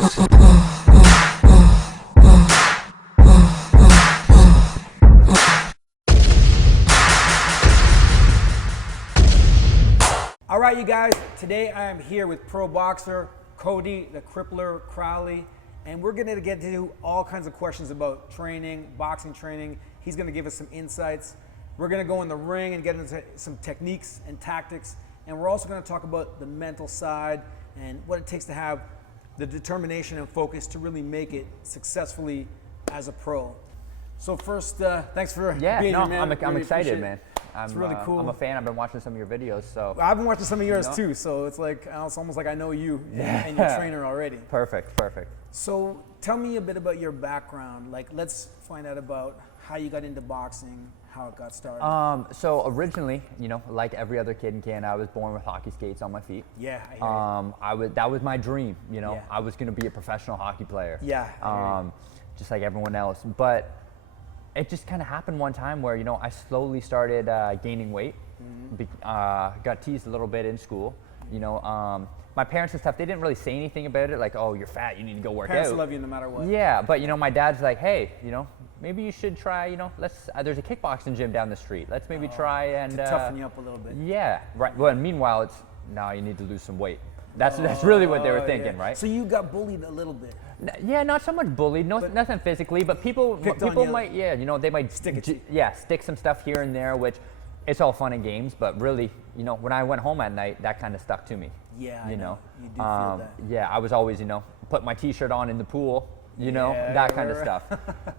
All right, you guys, today I am here with pro boxer Cody, the Crippler, Crowley, and we're gonna get to all kinds of questions about training, boxing training. He's gonna give us some insights. We're gonna go in the ring and get into some techniques and tactics, and we're also gonna talk about the mental side and what it takes to have the determination and focus to really make it successfully as a pro. So first, thanks for being here, man. I'm excited, man. It's really cool. I'm a fan. I've been watching some of your videos, so. I've been watching some of yours too, so it's almost like I know you and your trainer already. Perfect, perfect. So tell me a bit about your background. Like, let's find out about how you got into boxing, how it got started. So originally, like every other kid in Canada, I was born with hockey skates on my feet. Yeah, I hear that was my dream. Yeah. I was gonna be a professional hockey player. Yeah. Just like everyone else, but it just kind of happened one time where, I slowly started gaining weight. Got teased a little bit in school. My parents and stuff, they didn't really say anything about it, like, oh, you're fat, you need to go work out. Parents love you no matter what. Yeah, but my dad's like, hey, maybe you should try, there's a kickboxing gym down the street. Let's maybe try and to toughen you up a little bit. Yeah, right. Well, and meanwhile, it's now you need to lose some weight. That's really what they were thinking, right? So you got bullied a little bit. Yeah, not so much bullied, nothing physically, but people might, they might stick some stuff here and there, which it's all fun and games, but really, when I went home at night, that kind of stuck to me. Yeah, I know. You do feel that. Yeah, I was always, put my t-shirt on in the pool, that kind of stuff.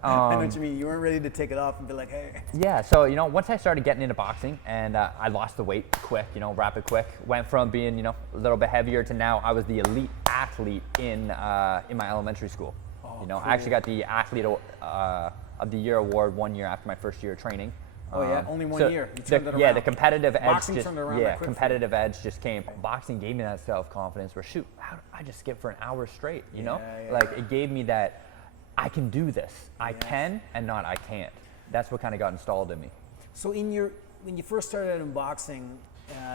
I know what you mean. You weren't ready to take it off and be like, hey. Yeah, so, once I started getting into boxing and I lost the weight quick, rapid quick, went from being, a little bit heavier to now I was the elite athlete in my elementary school. Cool. I actually got the athlete of the year award 1 year after my first year of training. Oh yeah, only 1 year. You turned it around. Yeah, the competitive boxing edge turned it around competitive edge just came. Boxing gave me that self-confidence where I just skipped for an hour straight, Like it gave me that I can do this. I can and not I can't. That's what kind of got installed in me. So when you first started out in boxing,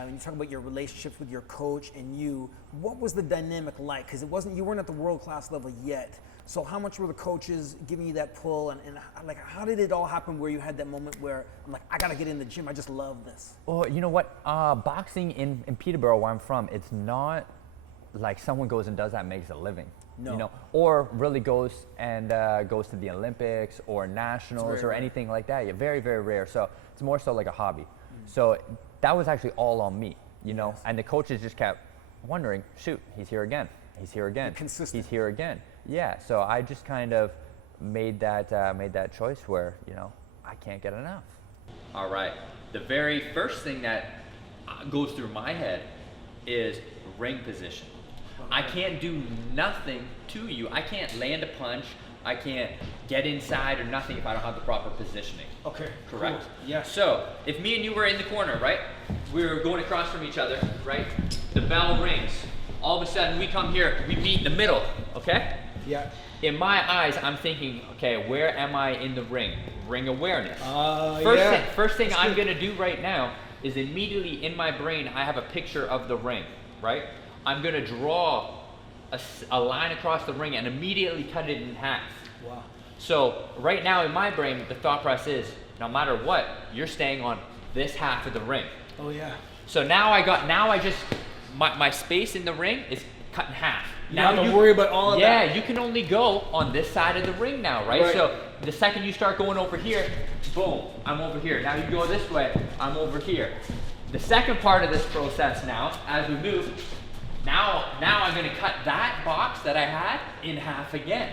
when you talk about your relationships with your coach and you, what was the dynamic like? Because you weren't at the world-class level yet. So how much were the coaches giving you that pull, and like how did it all happen where you had that moment where I'm like, I gotta get in the gym, I just love this? Well, you know what, boxing in Peterborough, where I'm from, it's not like someone goes and does that and makes a living. No. Or really goes to the Olympics or nationals or anything like that. Yeah, very, very rare. So it's more so like a hobby. So that was actually all on me, and the coaches just kept wondering, shoot, he's here again. He's here again. Consistent. He's here again. Yeah, so I just kind of made that choice where, I can't get enough. All right, the very first thing that goes through my head is ring position. I can't do nothing to you. I can't land a punch. I can't get inside or nothing if I don't have the proper positioning. Okay. Correct? Cool. Yeah. So, if me and you were in the corner, right? We were going across from each other, right? The bell rings. All of a sudden, we come here, we meet in the middle, okay? Yeah. In my eyes, I'm thinking, okay, where am I in the ring? Ring awareness. First thing I'm gonna do right now is immediately in my brain, I have a picture of the ring, right? I'm gonna draw a line across the ring and immediately cut it in half. Wow. So right now in my brain, the thought process is, no matter what, you're staying on this half of the ring. Oh yeah. So now my space in the ring is cut in half. Now you don't worry about all of that. Yeah, you can only go on this side of the ring now, right? So the second you start going over here, boom, I'm over here. Now you go this way, I'm over here. The second part of this process now, as we move, now I'm gonna cut that box that I had in half again.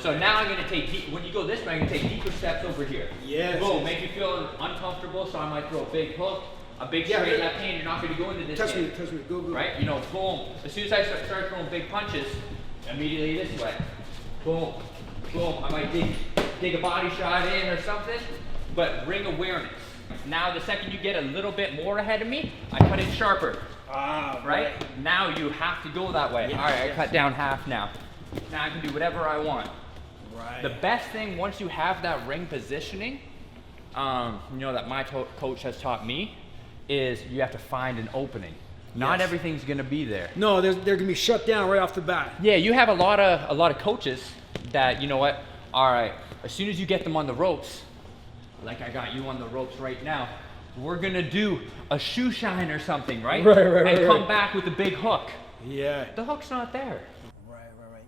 So now I'm gonna take, when you go this way, I'm gonna take deeper steps over here. Yes. Boom, make you feel uncomfortable, so I might throw a big hook, a big straight left hand, you're not gonna go into this Touch hand. me, go. Right, boom. As soon as I start throwing big punches, immediately this way. Boom, boom. I might dig a body shot in or something, but ring awareness. Now the second you get a little bit more ahead of me, I cut it sharper. Right? Now you have to go that way. Yes, all right, I cut down half now. Now I can do whatever I want. Right. The best thing, once you have that ring positioning, that my coach has taught me, is you have to find an opening. Not Yes. everything's gonna be there. No, they're gonna be shut down right off the bat. Yeah, you have a lot of coaches that, you know what, all right, as soon as you get them on the ropes, like I got you on the ropes right now, we're gonna do a shoe shine or something, right? Right, and come right. back with a big hook. Yeah. The hook's not there. Right.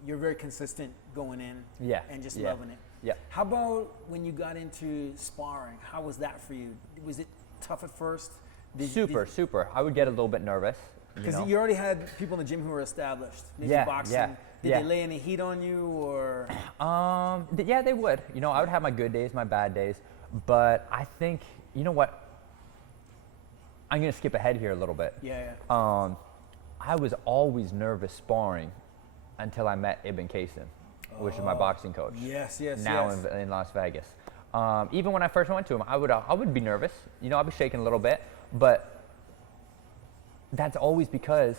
You're very consistent going in. Yeah, And just yeah, loving it. yeah. How about when you got into sparring? How was that for you? Was it tough at first? Super. I would get a little bit nervous. Because you already had people in the gym who were established. Maybe Yeah, boxing. yeah, Did yeah. they lay any heat on you or? Yeah, they would. You know, I would have my good days, my bad days, but I think, you know what? I'm gonna skip ahead here a little bit. Yeah. I was always nervous sparring until I met Ibn Kaysen, which is my boxing coach. Yes. Now in Las Vegas. Even when I first went to him, I would be nervous. You know, I'd be shaking a little bit, but that's always because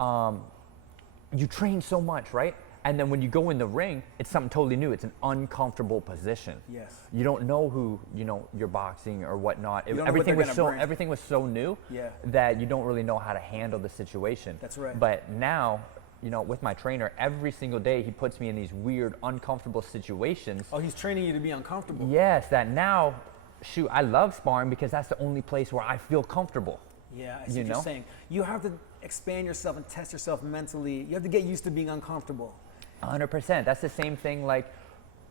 you train so much, right? And then when you go in the ring, it's something totally new. It's an uncomfortable position. Yes. You don't know who, you know, you're boxing or whatnot. don't know what Everything they're was gonna bring. everything was so new Yeah. that you don't really know how to handle the situation. That's right. But now, you know, with my trainer, every single day he puts me in these weird, uncomfortable situations. Oh, he's training you to be uncomfortable. Yes, that now, shoot, I love sparring because that's the only place where I feel comfortable. Yeah, I see You what you're know? saying. You have to expand yourself and test yourself mentally. You have to get used to being uncomfortable. 100%. That's the same thing. Like,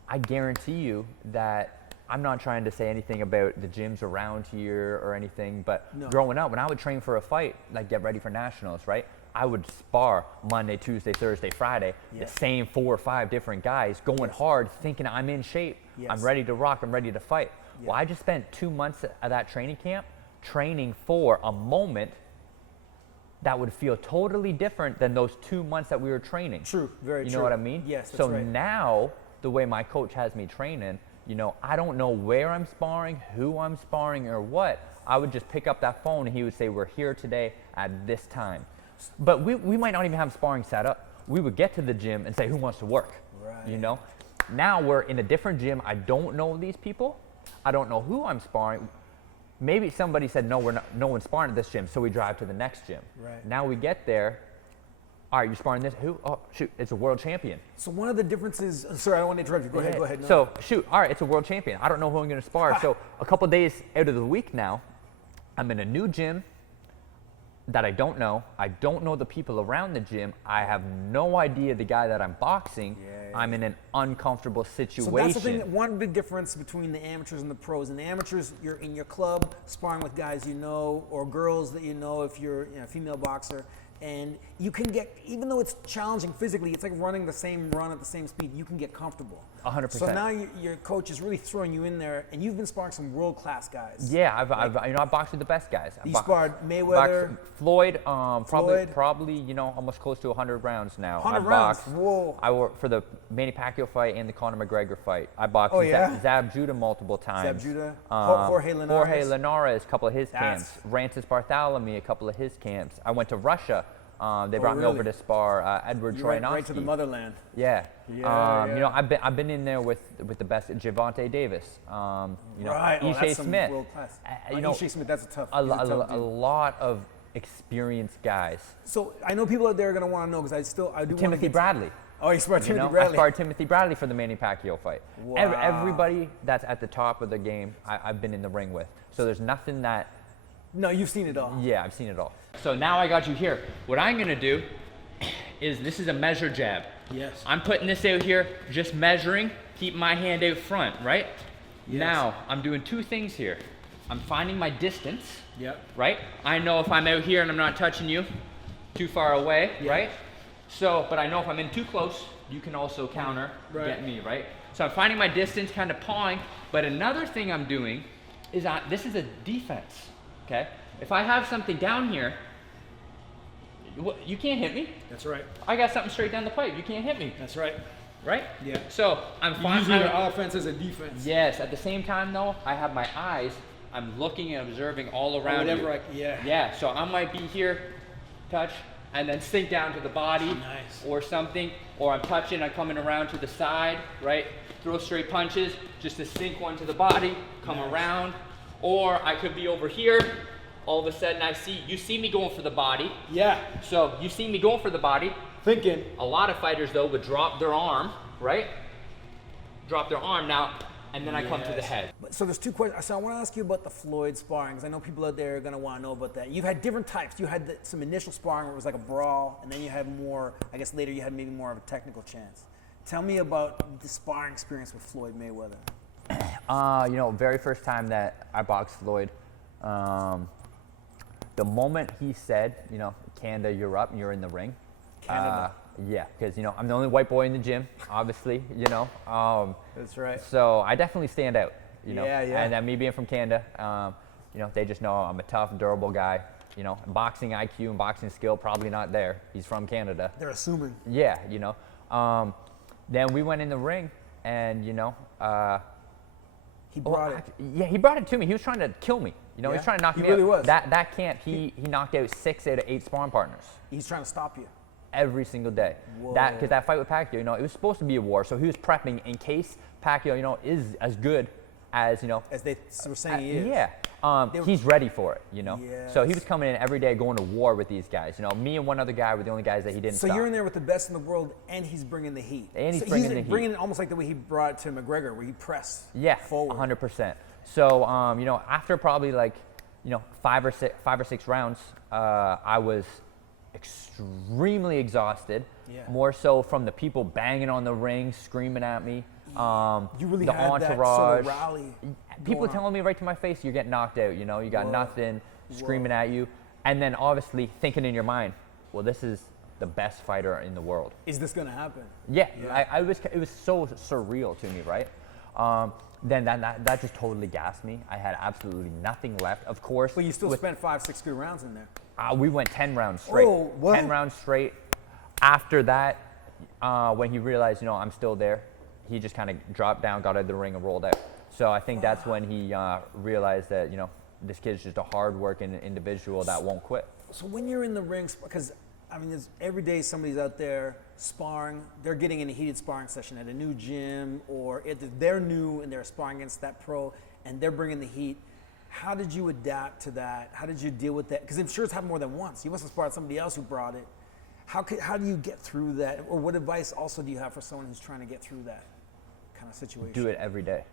I guarantee you that I'm not trying to say anything about the gyms around here or anything, but No. growing up, when I would train for a fight, like get ready for nationals, right? I would spar Monday, Tuesday, Thursday, Friday, Yeah. the same 4 or 5 different guys going hard, thinking I'm in shape, Yes. I'm ready to rock, I'm ready to fight. Yeah. Well, I just spent 2 months at that training camp training for a moment that would feel totally different than those 2 months that we were training. True, very You true. know what I mean? Yes, that's so right. now, the way my coach has me training, you know, I don't know where I'm sparring, who I'm sparring, or what. I would just pick up that phone and he would say, we're here today at this time. But we might not even have sparring set up. We would get to the gym and say, who wants to work? Right. You know? Now we're in a different gym. I don't know these people. I don't know who I'm sparring. Maybe somebody said, no, no one's sparring at this gym, so we drive to the next gym. Right. Now we get there. All right, you're sparring this? Who? Oh, shoot, it's a world champion. So one of the differences, sorry, I don't want to interrupt you. Go ahead. No. So, shoot, all right, it's a world champion. I don't know who I'm going to spar. So, a couple days out of the week now, I'm in a new gym that I don't know. I don't know the people around the gym. I have no idea the guy that I'm boxing. Yeah. I'm in an uncomfortable situation. So that's the thing, one big difference between the amateurs and the pros. In the amateurs, you're in your club sparring with guys you know or girls that you know if you're a female boxer. And you can get, even though it's challenging physically, it's like running the same run at the same speed, you can get comfortable. 100%. So now your coach is really throwing you in there, and you've been sparring some world-class guys. Yeah, I've boxed with the best guys. You sparred Mayweather. Floyd, Floyd. probably, you know, almost close to 100 rounds now. 100 I've rounds? boxed. Whoa. I worked for the Manny Pacquiao fight and the Conor McGregor fight. I boxed Oh, yeah? Zab Judah multiple times. Zab Judah. Jorge Linares. Jorge Linares, a couple of his That's- camps. Rancis Bartholomew, a couple of his camps. I went to Russia. They brought me really? over to spar Edward You went Troyanovsky. right to the motherland. Yeah. Yeah, You know, I've been in there with the best, Javante Davis. You know, Right. Oh, Ishe that's some Smith. world-class. You know, Ishe Smith, that's a tough a he's a tough dude. lot of experienced guys. So I know people out there are going to want to know, because I do want to Timothy get Bradley. Oh, you sparred You Timothy know, Bradley. I sparred Timothy Bradley for the Manny Pacquiao fight. Wow. Everybody that's at the top of the game, I've been in the ring with. So there's nothing that, No, you've seen it all. yeah, I've seen it all. So now I got you here. What I'm gonna do is, this is a measure jab. Yes. I'm putting this out here, just measuring, keep my hand out front, right? Yes. Now, I'm doing 2 things here. I'm finding my distance, Yep. right? I know if I'm out here and I'm not touching you too far away, Yeah. right? So, but I know if I'm in too close, you can also counter, Right. get me, right? So I'm finding my distance, kind of pawing, but another thing I'm doing is, this is a defense, okay? If I have something down here, you can't hit me. That's right. I got something straight down the pipe, you can't hit me, That's right. right? Yeah. So I'm You're fine. using your offense as a defense. Yes, at the same time though, I have my eyes, I'm looking and observing all around whatever you. yeah. Yeah, so I might be here, touch, and then sink down to the body Nice. or something, or I'm touching, I'm coming around to the side, right? Throw straight punches, just to sink one to the body, come Nice. around, or I could be over here, all of a sudden you see me going for the body. Yeah. So you see me going for the body. Thinking. A lot of fighters though would drop their arm, right? Drop their arm now, and then I come to the head. So there's two questions. So I want to ask you about the Floyd sparring, because I know people out there are going to want to know about that. You've had different types. You had some initial sparring where it was like a brawl, and then you had more, I guess later you had maybe more of a technical chance. Tell me about the sparring experience with Floyd Mayweather. You know, very first time that I boxed Floyd, the moment he said, you know, Canada, you're up and you're in the ring. Canada. Yeah, because, you know, I'm the only white boy in the gym, obviously, you know. That's right. So I definitely stand out, you know. Yeah, yeah. And then me being from Canada, you know, they just know I'm a tough, durable guy. You know, boxing IQ and boxing skill, probably not there. He's from Canada. They're assuming. Yeah, you know. Then we went in the ring and, you know, He brought it. yeah, he brought it to me. He was trying to kill me. You know, he was trying to knock me out. He really was. That camp, he knocked out 6 out of 8 sparring partners. He's trying to stop you. Every single day. Whoa. Because that fight with Pacquiao, you know, it was supposed to be a war. So he was prepping in case Pacquiao, you know, is as good as, you know. As they were saying he is. Yeah. He's ready for it, you know. Yes. So he was coming in every day going to war with these guys. You know, me and one other guy were the only guys that he didn't So stop. you're in there with the best in the world, and he's bringing the heat. And he's So bringing the heat. bringing it almost like the way he brought it to McGregor, where he pressed forward. 100%. So, you know, after probably like, you know, five or six rounds, I was extremely exhausted. Yeah. More so from the people banging on the ring, screaming at me. You really the had entourage. that sort of rally. People going on. telling me right to my face, you're getting knocked out. You know, you got Whoa. nothing, screaming at you, and then obviously thinking in your mind, well, this is the best fighter in the world. Is this gonna happen? Yeah, it was so surreal to me, right? Then that just totally gassed me. I had absolutely nothing left. Of course. But you still spent 5-6 good rounds in there. We went 10 rounds straight. Oh, what? 10 rounds straight. After that, when he realized, you know, I'm still there, he just kind of dropped down, got out of the ring, and rolled out. So I think that's when he realized that, you know, this kid's just a hard-working individual that won't quit. So when you're in the ring, because I mean, every day somebody's out there sparring. They're getting in a heated sparring session at a new gym, or they're new and they're sparring against that pro, and they're bringing the heat. How did you adapt to that? How did you deal with that? Because I'm sure it's happened more than once. You must have sparred somebody else who brought it. How do you get through that? Or what advice also do you have for someone who's trying to get through that kind of situation? Do it every day.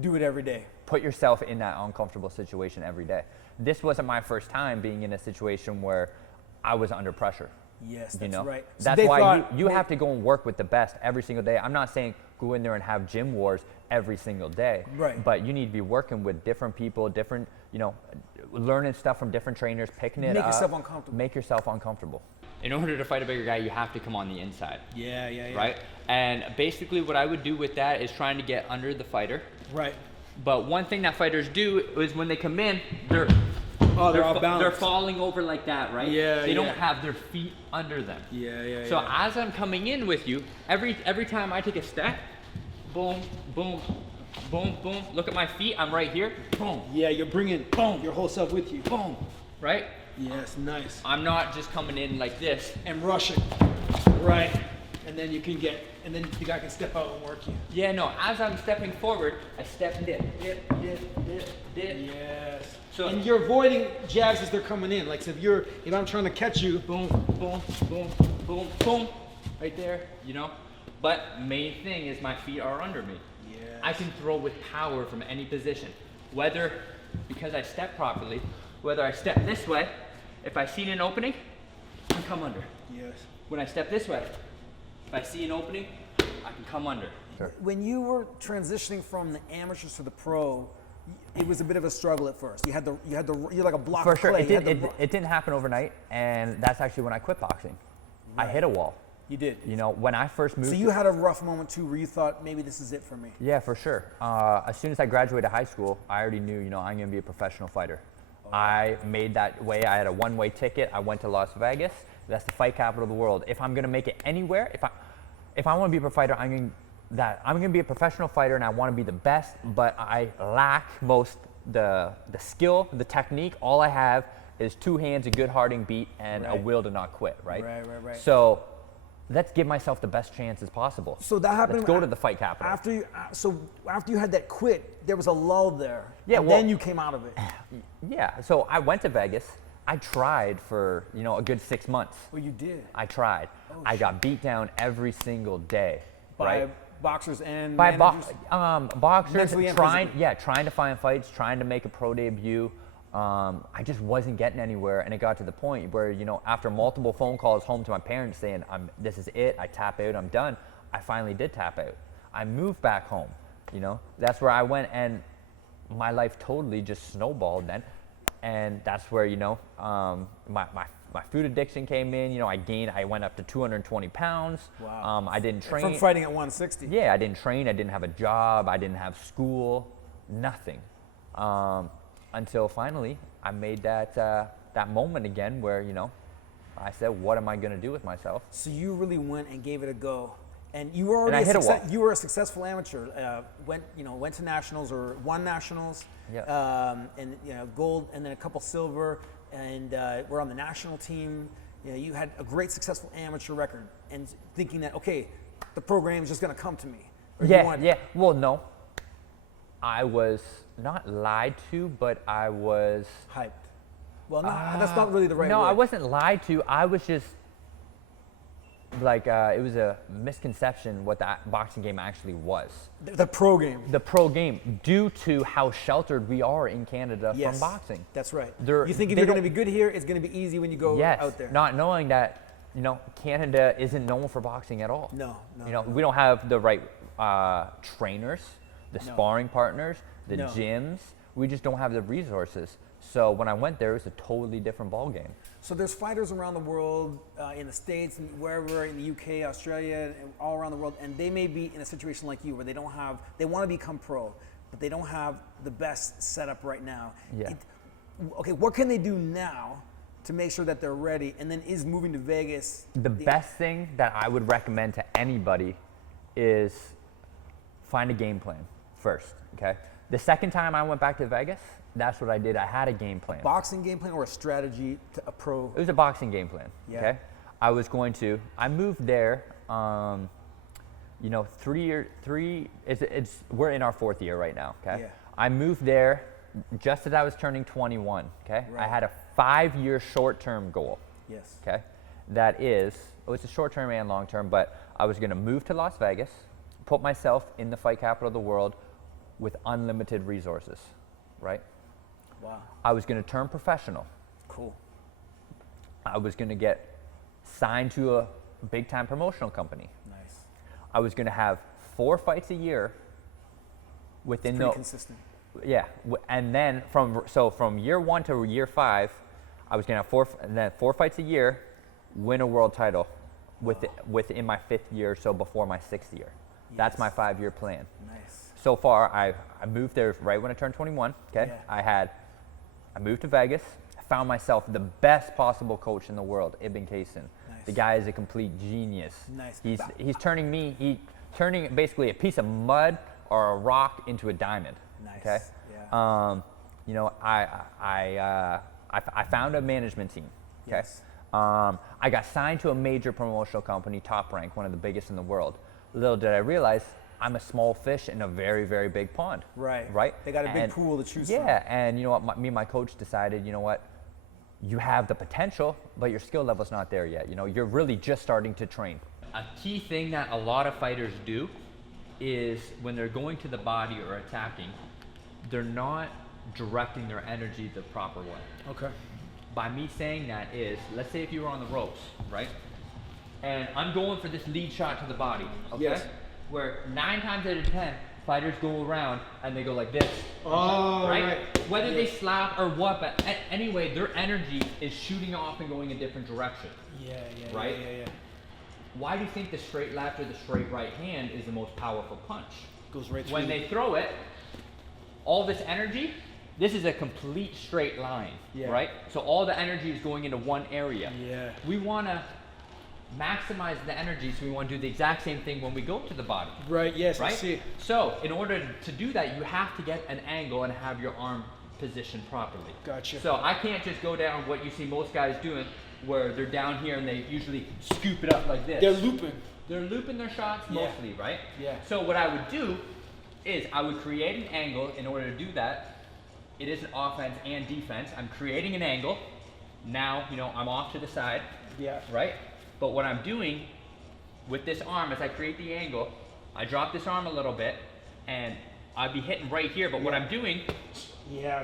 Do it every day. Put yourself in that uncomfortable situation every day. This wasn't my first time being in a situation where I was under pressure. Yes, that's you know? right. So That's why you have to go and work with the best every single day. I'm not saying go in there and have gym wars every single day. Right. But you need to be working with different people, different, you know, learning stuff from different trainers, picking it up. Make yourself uncomfortable. Make yourself uncomfortable. In order to fight a bigger guy, you have to come on the inside. Yeah. Right? And basically what I would do with that is trying to get under the fighter. Right. But one thing that fighters do is when they come in, they're off balance. They're falling over like that, right? Yeah, They don't have their feet under them. Yeah. So as I'm coming in with you, every time I take a step, boom, boom, boom, boom. Look at my feet. I'm right here. Boom. Yeah, you're bringing Boom. your whole self with you. Boom. Right? Yes, nice. I'm not just coming in like this. And rushing. Right. And then you can and then the guy can step out and work you. Yeah, no. As I'm stepping forward, I step and dip. Dip. Yes. So and you're avoiding jabs as they're coming in. Like, so if I'm trying to catch you, boom, boom, boom, boom, boom, right there, you know? But main thing is my feet are under me. Yes. I can throw with power from any position. Whether, because I step properly, whether I step this way, if I see an opening, I can come under. Yes. When I step this way, if I see an opening, I can come under. When you were transitioning from the amateurs to the pro, it was a bit of a struggle at first. You're like a block For of sure, clay. it didn't happen overnight, and that's actually when I quit boxing. Right. I hit a wall. You did. You know, when I first moved. So you had a rough moment too, where you thought maybe this is it for me. Yeah, for sure. As soon as I graduated high school, I already knew, you know, I'm gonna be a professional fighter. I made that way. I had a one-way ticket. I went to Las Vegas. That's the fight capital of the world. If I'm gonna make it anywhere, if I want to be a pro fighter, I'm gonna be a professional fighter, and I want to be the best. But I lack most the skill, the technique. All I have is 2 hands, a good hearting beat, and a will to not quit. Right. Right. So let's give myself the best chance as possible. So that happened. Let's go to the fight capital. After you had that quit, there was a lull there. Yeah, and well, then you came out of it. Yeah, so I went to Vegas. I tried for, you know, a good 6 months. Well, you did. I tried. I got beat down every single day. By right? boxers and By managers? boxers, Mentally and trying physically. to find fights, trying to make a pro debut. I just wasn't getting anywhere, and it got to the point where, you know, after multiple phone calls home to my parents saying, this is it, I tap out, I'm done, I finally did tap out. I moved back home, you know. That's where I went, and my life totally just snowballed then. And that's where, you know, my food addiction came in. You know, I went up to 220 pounds. Wow. I didn't train. From fighting at 160. Yeah, I didn't train. I didn't have a job. I didn't have school. Nothing. Until finally, I made that moment again where, you know, I said, what am I going to do with myself? So you really went and gave it a go. And you were already And I hit a wall. you were a successful amateur. Went to nationals or won nationals. Yeah. And you know, gold and then a couple silver, and were on the national team. You know, you had a great successful amateur record, and thinking that, okay, the program is just going to come to me. Or you wanted- Yeah. Well, no. I was not lied to, but I was. Hyped. Well, no, that's not really the right No, word. I wasn't lied to. I was just like, it was a misconception what that boxing game actually was. The pro game. The pro game, due to how sheltered we are in Canada Yes, from boxing. That's right. They're- You think if they you're going to don't- be good here, it's going to be easy when you go Yes, out there. not knowing that, you know, Canada isn't known for boxing at all. No. You know, we don't have the right trainers, the No. sparring partners, the No. gyms. We just don't have the resources. So when I went there, it was a totally different ball game. So there's fighters around the world, in the States, and wherever, in the UK, Australia, and all around the world, and they may be in a situation like you where they want to become pro, but they don't have the best setup right now. Yeah. Okay, what can they do now to make sure that they're ready? And then is moving to Vegas The best thing that I would recommend to anybody is find a game plan first, okay? The second time I went back to Vegas, that's what I did. I had a game plan. boxing game plan or a strategy to a pro? It was a boxing game plan, Yeah. okay? I moved there, you know, we're in our 4th year right now, okay? Yeah. I moved there just as I was turning 21, okay? I Right. had a 5-year short-term goal, Yes. okay? That is, it's a short-term and long-term, but I was gonna move to Las Vegas, put myself in the fight capital of the world with unlimited resources, right? Wow. I was gonna turn professional. Cool. I was gonna get signed to a big-time promotional company. Nice. I was gonna have 4 fights a year within Pretty the consistent. yeah, and then from year 1 to year 5, I was gonna have 4 fights a year, win a world title within my 5th year, so before my 6th year. That's my 5-year plan. Nice. So far, I moved there right when I turned 21. Okay, Yeah. I moved to Vegas. I found myself the best possible coach in the world, Ibn Kaysen. Nice. The guy is a complete genius. Nice. He's turning basically a piece of mud or a rock into a diamond. Nice. Okay. Yeah. You know, I found a management team. Okay. Yes. I got signed to a major promotional company, Top Rank, one of the biggest in the world. Little did I realize, I'm a small fish in a very, very big pond. Right. Right. They got a big pool to choose from. Yeah, and you know what? Me and my coach decided, you know what? You have the potential, but your skill level's not there yet. You know, you're really just starting to train. A key thing that a lot of fighters do is when they're going to the body or attacking, they're not directing their energy the proper way. Okay. By me saying that is, let's say if you were on the ropes, right? And I'm going for this lead shot to the body, okay? Yes. Where 9 times out of 10, fighters go around and they go like this. Oh, right? Whether they slap or what, but anyway, their energy is shooting off and going a different direction. Yeah. Right? Yeah. Why do you think the straight left or the straight right hand is the most powerful punch? Goes right through. When they throw it, all this energy, this is a complete straight line, right? So all the energy is going into one area. Yeah. We want to maximize the energy, so we want to do the exact same thing when we go to the body. Right. Yes. Right? I see. So in order to do that, you have to get an angle and have your arm positioned properly. Gotcha. So I can't just go down what you see most guys doing, where they're down here and they usually scoop it up like this. They're looping. They're looping their shots mostly, right? Yeah. So what I would do is I would create an angle in order to do that. It is an offense and defense. I'm creating an angle. Now, you know, I'm off to the side. Yeah. Right? But what I'm doing with this arm, as I create the angle, I drop this arm a little bit, and I'd be hitting right here. But what I'm doing,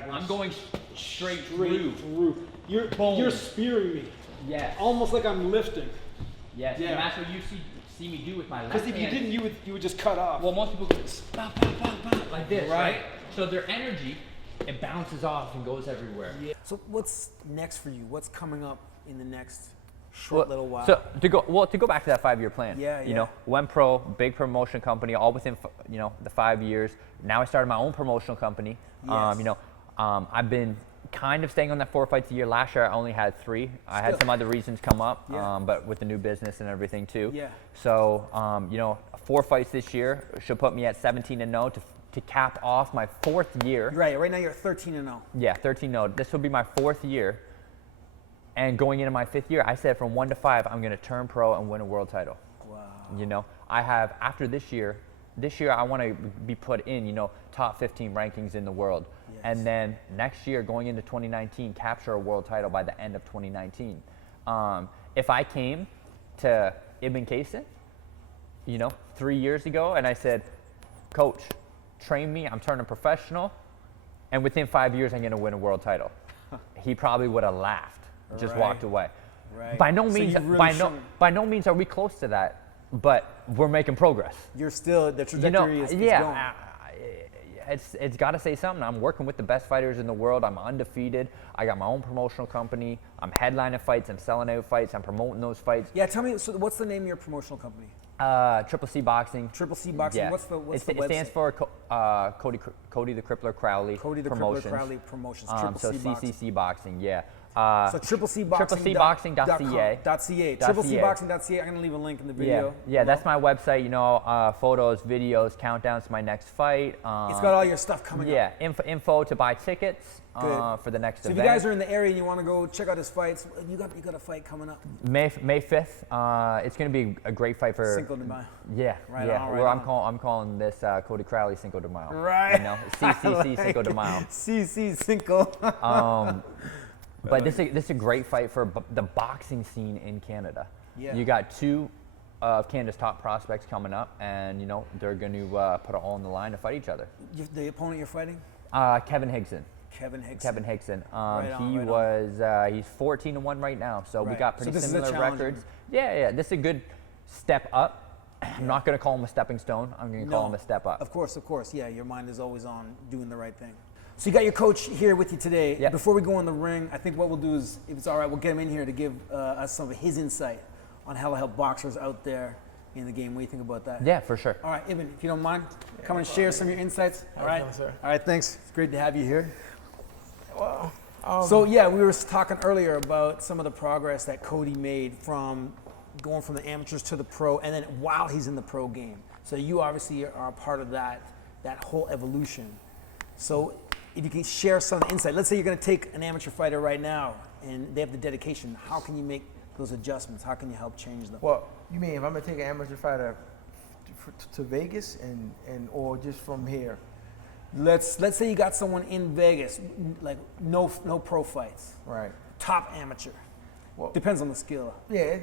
I'm going straight through. You're spearing me. Yes. Almost like I'm lifting. Yes. Yeah. And that's what you see me do with my left Because hand. if you didn't, you would just cut off. Well, most people go pop, pop, pop, pop, like this, right? So their energy, it bounces off and goes everywhere. Yeah. So what's next for you? What's coming up in the next short little while? So to go back to that 5-year plan. Yeah, You know, went pro, big promotion company, all within the 5 years. Now I started my own promotional company. Yes. You know, I've been kind of staying on that 4 fights a year. Last year I only had 3. I had some other reasons come up, Yeah. but with the new business and everything too. Yeah. So you know, 4 fights this year should put me at 17-0 to cap off my 4th year. Right now you're 13-0. Yeah, 13-0. This will be my 4th year. And going into my 5th year, I said from 1 to 5, I'm going to turn pro and win a world title. Wow. You know, I have, after this year I want to be put in, you know, top 15 rankings in the world. Yes. And then next year, going into 2019, capture a world title by the end of 2019. If I came to Ibn Kaysen, you know, 3 years ago, and I said, Coach, train me, I'm turning professional, and within 5 years, I'm going to win a world title. He probably would have laughed, just walked away. Right. By no So means, you've really by no means are we close to that, but we're making progress. You're still, the trajectory is going. It's got to say something. I'm working with the best fighters in the world. I'm undefeated. I got my own promotional company. I'm headlining fights. I'm selling out fights. I'm promoting those fights. Yeah, tell me, so what's the name of your promotional company? Triple C Boxing. Triple C Boxing. Yeah. What's the it website? stands for Cody the Crippler Crowley Cody the Promotions. Crippler Crowley Promotions. So C Boxing. CCC Boxing, yeah. So triplec triplecboxing.ca. triplecboxing.ca. I'm going to leave a link in the video. Yeah, that's my website. You know, photos, videos, countdowns to my next fight. It's got all your stuff coming up. Yeah, info to buy tickets for the next So event. if you guys are in the area and you want to go check out his fights, you got a fight coming up. May 5th. It's going to be a great fight for Cinco de Mayo. Yeah, Right yeah. on, Where right I'm calling this Cody Crowley Cinco de Mayo. Right. You know, CCC Cinco de Mayo. CC Cinco. But this is a great fight for the boxing scene in Canada. Yeah. You got 2 of Canada's top prospects coming up, and you know they're going to put it all on the line to fight each other. The opponent you're fighting? Kevin Higson. Kevin Higson. Kevin Higson. He's 14-1 right now, so we Right. got pretty So this is a similar challenge. records. Yeah. This is a good step up. I'm not going to call him a stepping stone. I'm going to call him a step up. Of course. Yeah, your mind is always on doing the right thing. So you got your coach here with you today. Yep. Before we go in the ring, I think what we'll do is, if it's all right, we'll get him in here to give us some of his insight on how to help boxers out there in the game. What do you think about that? Yeah, for sure. All right, Ibn, if you don't mind, come and share some of your insights. All right. Sir. All right, thanks. It's great to have you here. Well, So yeah, we were talking earlier about some of the progress that Cody made from going from the amateurs to the pro, and then while he's in the pro game. So you obviously are a part of that whole evolution. So if you can share some insight, let's say you're going to take an amateur fighter right now, and they have the dedication. How can you make those adjustments? How can you help change them? well, you mean if I'm gonna take an amateur fighter to Vegas and or just from here? Let's say you got someone in Vegas, like no pro fights, Right. top amateur. Well, Depends on the skill. yeah,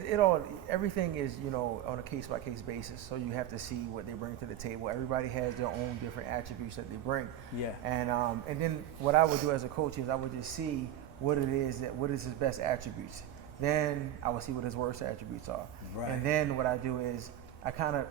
everything is, you know, on a case-by-case basis, so you have to see what they bring to the table. Everybody has their own different attributes that they bring. Yeah. And then what I would do as a coach is I would just see what is his best attributes. Then I would see what his worst attributes are. Right. And then what I do is I kind of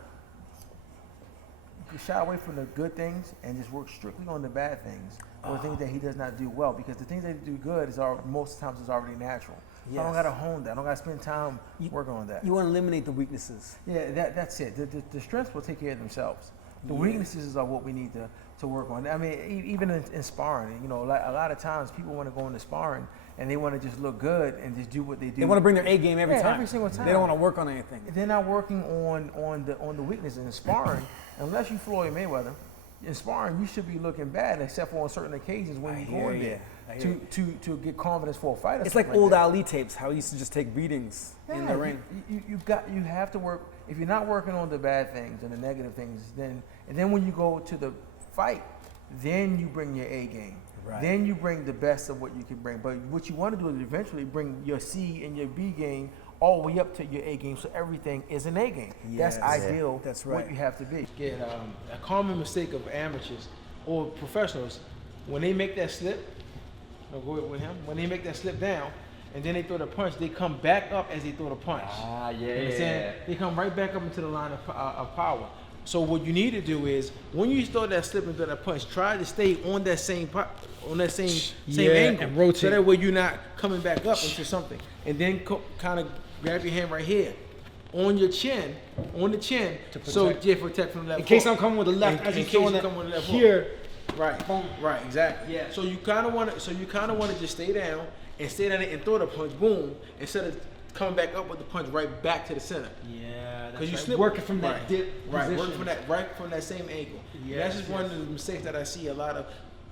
shy away from the good things and just work strictly on the bad things or things that he does not do well, because the things that he do good most times is already natural. So I don't Yes. gotta hone that. I don't gotta spend time working on that. You want to eliminate the weaknesses. Yeah, that's it. The strengths will take care of themselves. The weaknesses are what we need to work on. I mean, even in sparring, you know, a lot of times people want to go into sparring and they want to just look good and just do what they do. They want to bring their A game every time. Every single time. They don't want to work on anything. They're not working on the weaknesses in sparring. Unless you Floyd Mayweather, in sparring, you should be looking bad, except for on certain occasions when you go in there to get confidence for a fight. It's like old Ali tapes, how he used to just take beatings in the ring. You have to work. If you're not working on the bad things and the negative things, then when you go to the fight, then you bring your A game. Right. Then you bring the best of what you can bring. But what you want to do is eventually bring your C and your B game all the way up to your A game, so everything is an A game. Yes. That's ideal. That's right. What you have to be. Get a common mistake of amateurs or professionals when they make that slip. I'll go with him. When they make that slip down, and then they throw the punch, they come back up as they throw the punch. They come right back up into the line of power. So what you need to do is when you throw that slip and throw that punch, try to stay on that same angle, and rotate. So that way you're not coming back up into something. And then kind of grab your hand right here on your chin, on the chin, to protect. So you protect from the left. In case I'm coming with the left, in case you come with the left here. Right, boom, right, exactly. Yeah. So you kind of want to just stay down and throw the punch, boom, instead of coming back up with the punch right back to the center. Yeah, because you slip working from that dip position. Working from that same angle. That's just one of the mistakes that I see a lot of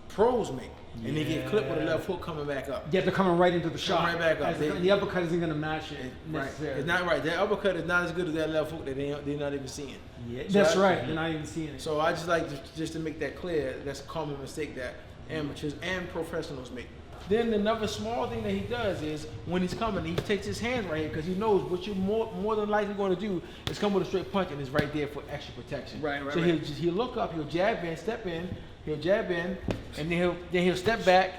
pros make, and they get clipped with a left hook coming back up. Yeah, they're coming right into the shot. Right back up. The uppercut isn't going to match it necessarily. It's not right. That uppercut is not as good as that left hook that they're not even seeing. Yeah, so that's right. They're not even seeing it. So I just like to make that clear. That's a common mistake that amateurs and professionals make. Then another small thing that he does is when he's coming, he takes his hands right here because he knows what you're more than likely going to do is come with a straight punch, and it's right there for extra protection. Right. So he'll look up, he'll jab in, step in, he'll jab in, and then he'll step back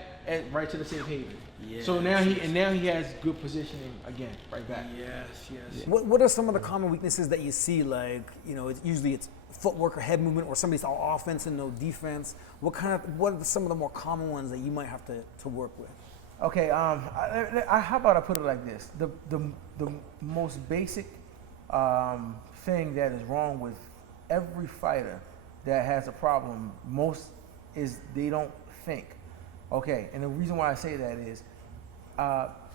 right to the safe haven. Yes. So now he has good positioning again, right back. Yes. Yeah. What are some of the common weaknesses that you see? Like, it's usually footwork or head movement, or somebody's all offense and no defense. What are some of the more common ones that you might have to work with? Okay, how about I put it like this? The most basic thing that is wrong with every fighter that has a problem is they don't think. Okay, and the reason why I say that is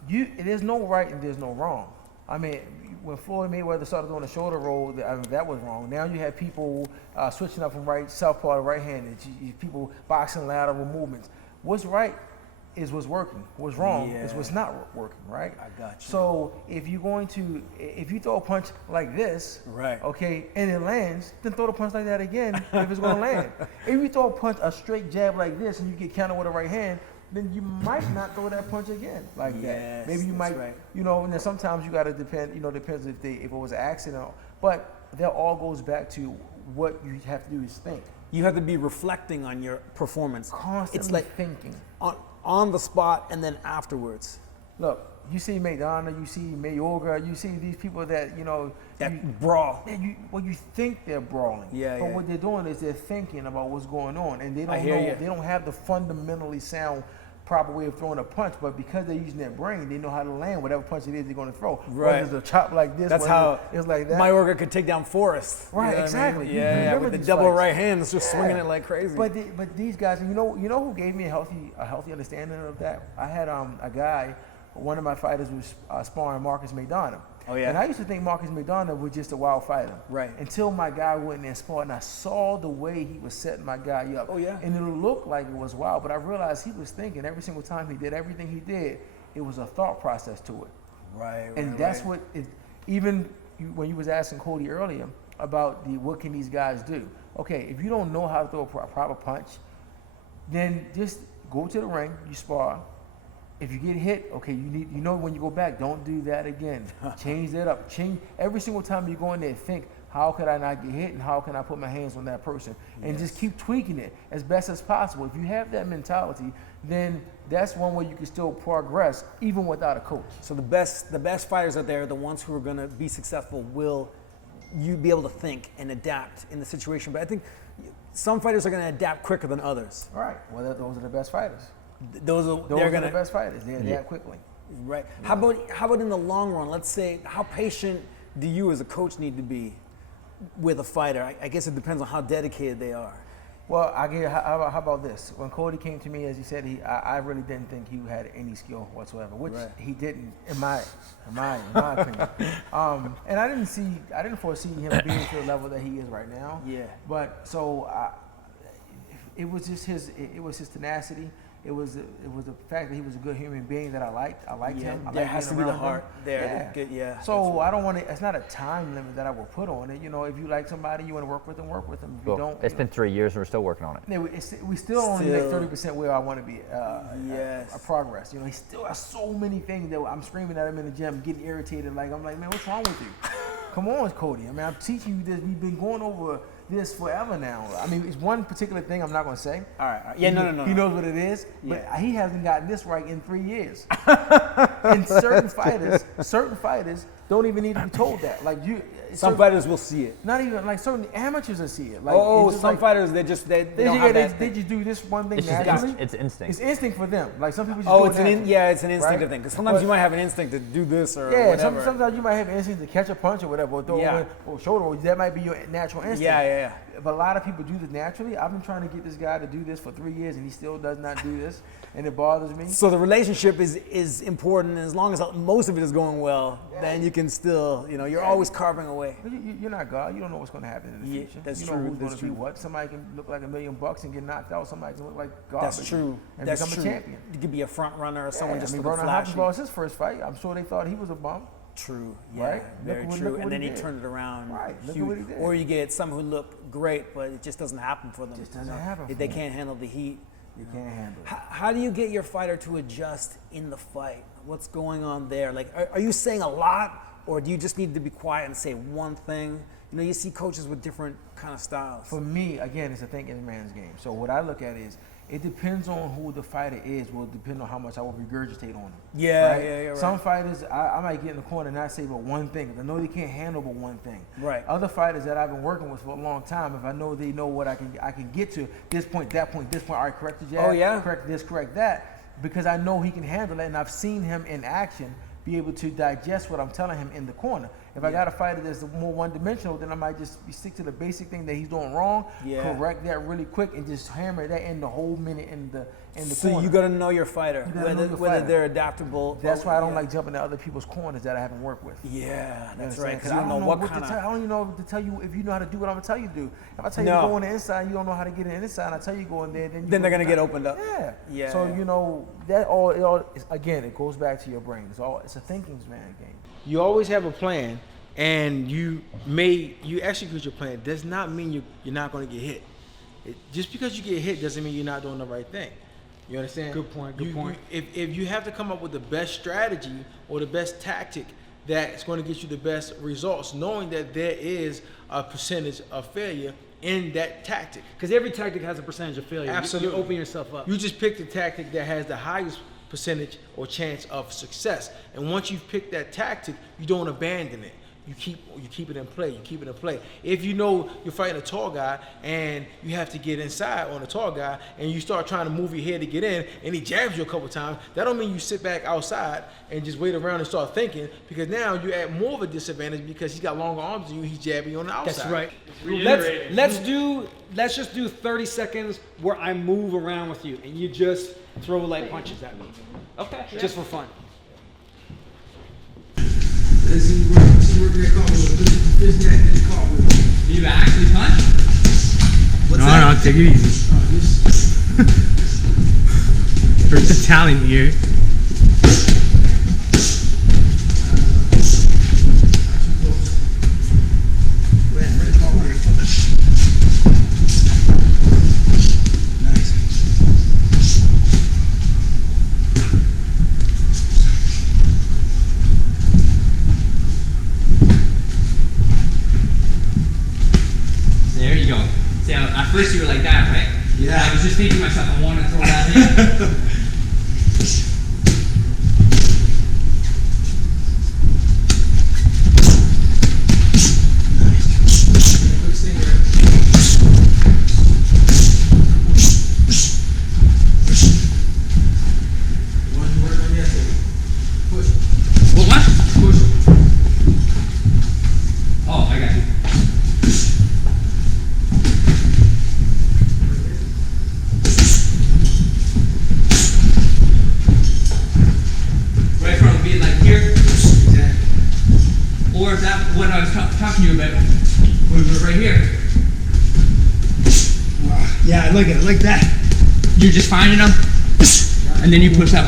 there's no right and there's no wrong. I mean, when Floyd Mayweather started doing the shoulder roll, that was wrong. Now you have people switching up from southpaw to right-handed. People boxing lateral movements. What's right is what's working. What's wrong is what's not working, right? I got you. So if you throw a punch like this, right? Okay, and it lands, then throw the punch like that again if it's going to land. If you throw a straight jab like this and you get countered with a right hand, then you might not throw that punch again like that. Maybe you might, and then sometimes you got to depend, depends if it was an accident. But that all goes back to what you have to do is think. You have to be reflecting on your performance. Constantly it's like thinking. On the spot and then afterwards. Look, you see McDonough, you see Mayweather, you see these people that, that brawl. You think they're brawling. But what they're doing is they're thinking about what's going on, and they don't have the fundamentally sound proper way of throwing a punch, but because they're using their brain, they know how to land whatever punch it is they're going to throw. Right. Whether it's a chop like this, that's how it's like that. Mayweather could take down Forrest. Right, exactly. I mean? Yeah, with the double right hands, just swinging it like crazy. But these guys, you know who gave me a healthy understanding of that? I had a guy, one of my fighters was sparring Marcus McDonough. Oh yeah. And I used to think Marcus McDonough was just a wild fighter. Right. Until my guy went in there and sparred, and I saw the way he was setting my guy up. Oh yeah. And it looked like it was wild, but I realized he was thinking every single time he did everything he did, it was a thought process to it. Right. And that's what even when you was asking Cody earlier about what can these guys do? Okay, if you don't know how to throw a proper punch, then just go to the ring, you spar. If you get hit, okay, when you go back, don't do that again. Change that up. Change every single time you go in there, think, how could I not get hit and how can I put my hands on that person? And just keep tweaking it as best as possible. If you have that mentality, then that's one way you can still progress even without a coach. So the best fighters out there, the ones who are going to be successful, will you be able to think and adapt in the situation. But I think some fighters are going to adapt quicker than others. All right. Well, those are the best fighters. Those are the best fighters. They adapt quickly. Right. Yeah. How about in the long run? Let's say, how patient do you as a coach need to be with a fighter? I guess it depends on how dedicated they are. Well, how about this? When Cody came to me, as he said, I really didn't think he had any skill whatsoever, which he didn't, in my opinion. And I didn't foresee him being to the level that he is right now. Yeah. But so it was just it was his tenacity. It was the fact that he was a good human being that I liked. I liked him. I there liked has to being be the around heart him. there. Yeah. Good, yeah. So I don't want to. It's not a time limit that I will put on it. You know, if you like somebody, you want to work with them, work with them. If you Well, don't, it's been 3 years and we're still working on it. yeah, we still only like 30% where I want to be. Yes. A progress. You know, he still has so many things that I'm screaming at him in the gym, getting irritated. Like I'm like, man, what's wrong with you? Come on, Cody. I mean, I'm teaching you this. We've been going over this forever now. I mean, it's one particular thing I'm not going to say. All right. Yeah, no. He knows what it is, but Yeah. he hasn't gotten this right in 3 years. And certain fighters don't even need to be told that. Like Some fighters will see it. not even like certain amateurs will see it. Like, Oh, it's just some like, fighters, they don't have that. they just do this one thing It's just naturally. it's instinct. It's instinct for them. Like some people just Oh, do it's it naturally. it's an instinctive right? thing. Because sometimes you might have an instinct to do this or Yeah, whatever. sometimes you might have an instinct to catch a punch or whatever, or throw Yeah. it or shoulder. Or that might be your natural instinct. Yeah. But a lot of people do this naturally. I've been trying to get this guy to do this for 3 years, and he still does not do this, and it bothers me. So the relationship is important, and as long as most of it is going well, then you can still, you're always carving away. But you're not God. You don't know what's going to happen in the Yeah, future. that's you true, know who's that's going to be true. what. Somebody can look like $1 million and get knocked out. Somebody can look like garbage. That's true. And That's become true. a champion. You could be a front runner or someone just I mean, looking Bernard Hopkins flashy. lost his first fight. I'm sure they thought he was a bum. True. Yeah. Right? Very Look true. what And then he he did. turned it around. Right. Look at huge. what he did. Or you get some who look great, but it just doesn't happen for them. Just doesn't happen for They them. can't handle the heat. You can't handle it. How do you get your fighter to adjust in the fight? What's going on there? Like, are you saying a lot, or do you just need to be quiet and say one thing? You see coaches with different kind of styles. For me, again, it's a thinking man's game. So what I look at is, it depends on who the fighter is. Will depend on how much I will regurgitate on them. Yeah, right? yeah, right. Some fighters, I might get in the corner and not say but one thing. 'Cause I know they can't handle but one thing. Right. Other fighters that I've been working with for a long time, if I know they know what I can get to this point, that point, this point. All right, correct the jab. Oh, yeah? Correct this, correct that. Because I know he can handle it, and I've seen him in action be able to digest what I'm telling him in the corner. If I got a fighter that's more one-dimensional, then I might just stick to the basic thing that he's doing wrong, correct that really quick, and just hammer that in the whole minute in the So corner. you got to know your fighter, You gotta know your whether fighter. they're adaptable. That's or- why I don't yeah. like jumping to other people's corners that I haven't worked with. Yeah, You that's understand? right. Because 'Cause you don't know what to kind tell, I of. don't even know what to tell you if you know how to do what I'm gonna tell you to do. If I tell you No. to go on the inside, you don't know how to get in the inside. I tell you to go in there, Then they're gonna get opened up. Yeah. Yeah. So that all again, it goes back to your brain. It's a thinking man's game. You always have a plan, and you execute your plan. Does not mean you're not going to get hit. Just because you get hit doesn't mean you're not doing the right thing. You understand? Good point, good point. If you have to come up with the best strategy or the best tactic that's going to get you the best results, knowing that there is a percentage of failure in that tactic. Because every tactic has a percentage of failure. Absolutely. You open yourself up. You just pick the tactic that has the highest percentage or chance of success. And once you've picked that tactic, you don't abandon it. You keep it in play. You keep it in play. If you know you're fighting a tall guy and you have to get inside on a tall guy and you start trying to move your head to get in and he jabs you a couple times, that don't mean you sit back outside and just wait around and start thinking, because now you're at more of a disadvantage because he's got longer arms than you. He's jabbing you on the outside. That's right. Reiterating. Let's just do 30 seconds where I move around with you and you just throw light punches at me, Okay. just for fun. You actually punch? No, take it easy. Hurts the talent here. There you go. See, at first you were like that, right? Yeah. I was just thinking to myself, I want to throw that in. What? Oh, I got you. like it. I like that. You're just finding them, and then you push up.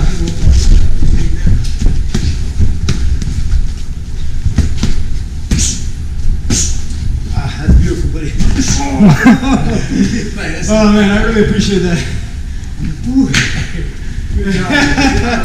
That's beautiful, buddy. Oh man, I really appreciate that. Good job.